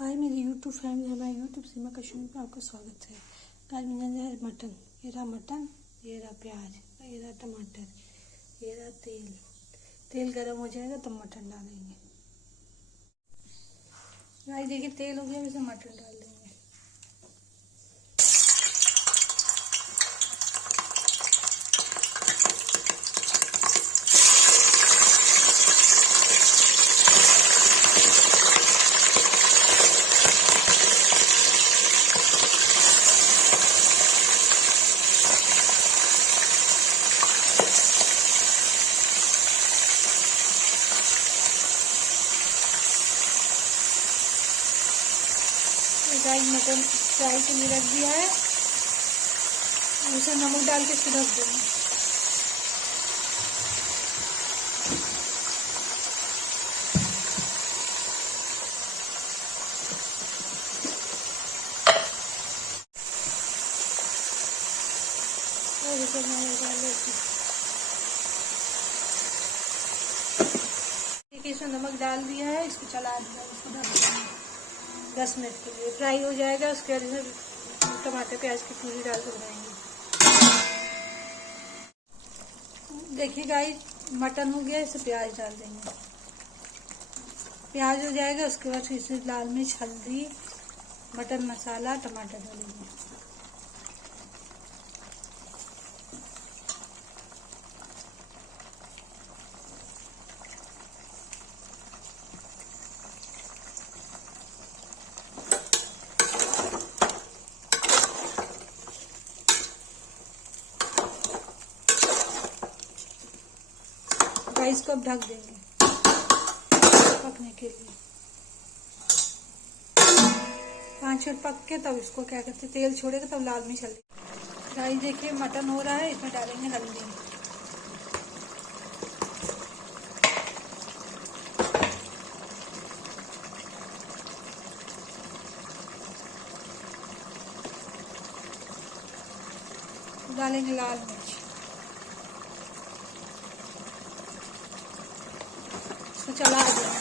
हाय मेरी YouTube family, हमारे YouTube सीमा कश्मीर में आपका स्वागत है। आज मैंने है मटन, ये रहा मटन, ये रहा प्याज, ये रहा टमाटर, ये रहा तेल। तेल गरम हो जाएगा तब मटन डालेंगे। भाई देखिए तेल हो गया, वैसे मटन डाल देंगे। गाइस मटन फ्राई के लिए रख दिया है, उसे नमक डाल के इसको ढक देंगे। और इसे नमक डाल देते, देखिए इसमें नमक डाल दिया है, इसको चला दिया, इसको ढक देंगे 10 मिनट के लिए। फ्राई हो जाएगा, उसके बाद इसे टमाटर प्याज की प्यूरी डाल कर बनाएंगे। देखिए गाइस मटन हो गया, इसे प्याज डाल देंगे। प्याज हो जाएगा, उसके बाद इसे लाल मिर्च, हल्दी, मटन मसाला, टमाटर डालेंगे। इसको अब ढक देंगे पकने के लिए। 5 मिनट पक के तब इसको क्या करते, तेल छोड़ेगा तब लाल मिर्च हल्दी। गाइस देखिए मटन हो रहा है, इसमें डालेंगे हल्दी। डालेंगे लाल मिर्च, इसको चला देंगे।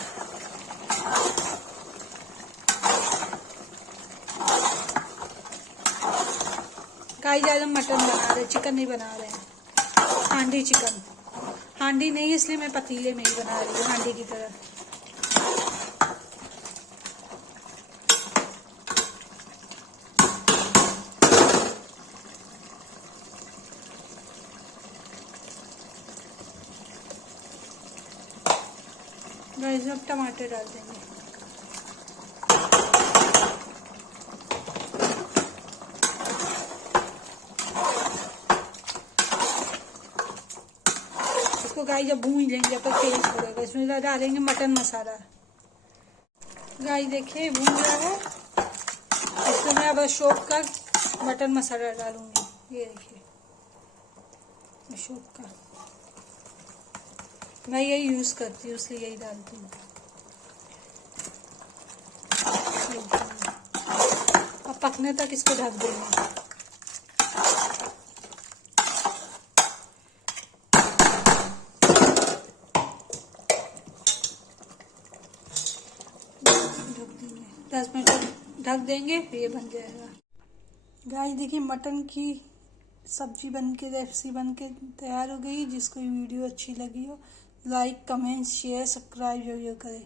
गाइस आज हम मटन बना रहे, चिकन नहीं बना रहे हैं। हांडी चिकन, हांडी नहीं इसलिए मैं पतीले में ही बना रही हूँ, हांडी की तरह। गाइस अब टमाटर डाल देंगे। इसको गाइस जब भून लेंगे जब तक तेल छोड़ेगा, इसमें डालेंगे मटन मसाला। गाइस देखिए भून गया है, इसमें मैं अब अशोक का मटन मसाला डालूंगी। ये देखिए अशोक का, मैं यही यूज करती हूँ इसलिए यही डालती हूँ। अब पकने तक इसको ढक देंगे। ढक देंगे 10 मिनट ढक देंगे, फिर ये बन जाएगा। गाइस देखिए मटन की सब्जी बन के, रेसिपी बन के तैयार हो गई। जिसको वीडियो अच्छी लगी हो लाइक कमेंट शेयर सब्सक्राइब जरूर करें।